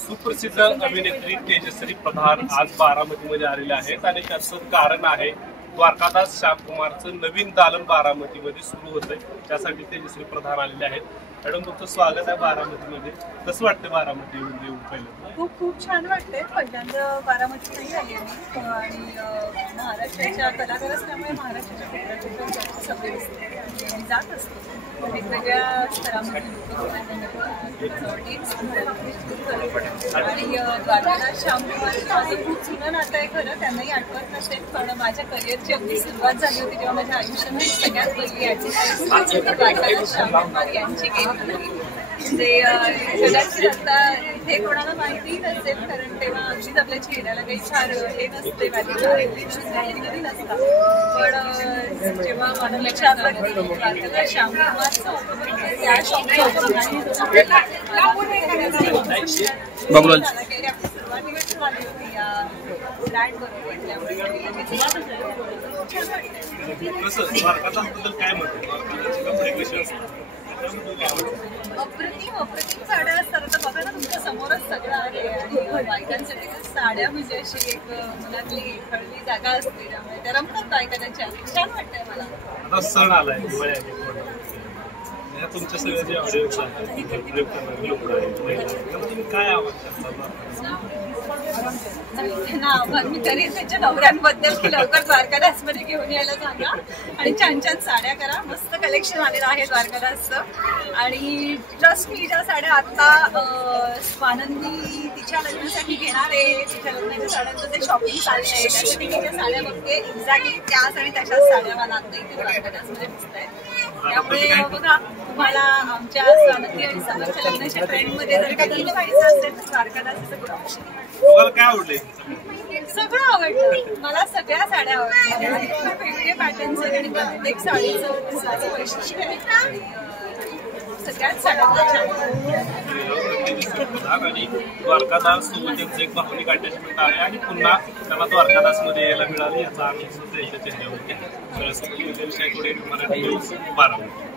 सुप्रसिद्ध अभिनेत्री तेजश्री प्रधान आज बारामतीमध्ये आलेले आहेत आणि त्याचं कारण आहे द्वारकादास श्यामकुमारचं नवीन दालन बारामतीमध्ये सुरू होतंय, त्यासाठी तेजश्री प्रधान आलेले आहेत। मॅडम, तुमचं स्वागत आहे बारामतीमध्ये। कसं वाटतं बारामती येऊन पहिलं? खूप खूप छान वाटतंय। पहिल्यांदा बारामती नाही आली आणि महाराष्ट्राच्या कलाकार असल्यामुळे महाराष्ट्राच्या सगळे दिसते जात असतो वेगवेगळ्या स्तरामध्ये आणि द्वारकादास श्यामकुमारचं माझं खूप जुनं नातं आहे खरं, त्यांनाही आठवत नसेल, पण माझ्या करिअरची अगदी सुरुवात झाली होती तेव्हा माझ्या आयुष्यामध्ये सगळ्यात पहिली ॲडव्हर्टाईज द्वारकादास श्यामकुमार यांची केली होती। म्हणजे कदाचित आता हे कोणाला माहिती नसेल, कारण तेव्हा अगदीच आपल्या चेहऱ्याला काही फार हे नसते, कधी नसता, पण जेव्हा मला लक्षात आलं की द्वारकादास श्यामकुमारचं त्या सुरुवातीपासून आली होती या ब्रँड बरोबर, त्यामुळे अप्रतिम अप्रतिम साड्या असतात। आता बघा ना, तुमच्या समोरच सगळं आहे आणि बायकांसाठी तर साड्या म्हणजे अशी एक मनातली हळवी जागा असते, त्यामुळे त्या रमतात बायकांच्या। छान वाटतंय मला। आता सण आलाय तुमच्या सगळ्याचे ऑडियन्स काय आवडतं मी तरी त्याच्या नवऱ्यांबद्दल की लवकर द्वारकादास मध्ये घेऊन यायला सांगा आणि छान छान साड्या करा। मस्त कलेक्शन आलेलं आहे द्वारकादासचं आणि ट्रस्ट मी ज्या साड्या आता स्वानंदी तिच्या लग्नासाठी घेणार आहे, तिच्या लग्नाच्या साड्यांचं ते शॉपिंग चाललं आहे, त्यासाठी मी त्या साड्या बघते एक्झॅक्टली त्याच आणि तशाच साड्या मला आता इथे द्वारकादासमध्ये दिसत आहेत। त्यामुळे बघा, तुम्हाला आमच्या स्वानंदी आणि समरच्या लग्नाच्या ट्रेंडमध्ये जर काही पाहिजे असेल तर द्वारकादासचं गुड ऑप्शन आहे। तुम्हाला काय आवडलंय? सगळं आवडलं मला, सगळ्या साड्या आवडल्या आणि खूप वेगळे पॅटर्न्स आहेत आणि प्रत्येक साडीचं वैशिष्ट्य आहे, सगळ्याच साड्या आणि द्वारकादास सोबत त्यांचं एक भावनिक अटॅचमेंट आहे आणि पुन्हा त्यांना द्वारकादास मध्ये यायला मिळालं याचा आनंद त्यांच्या चेहऱ्यावरती। बारामती।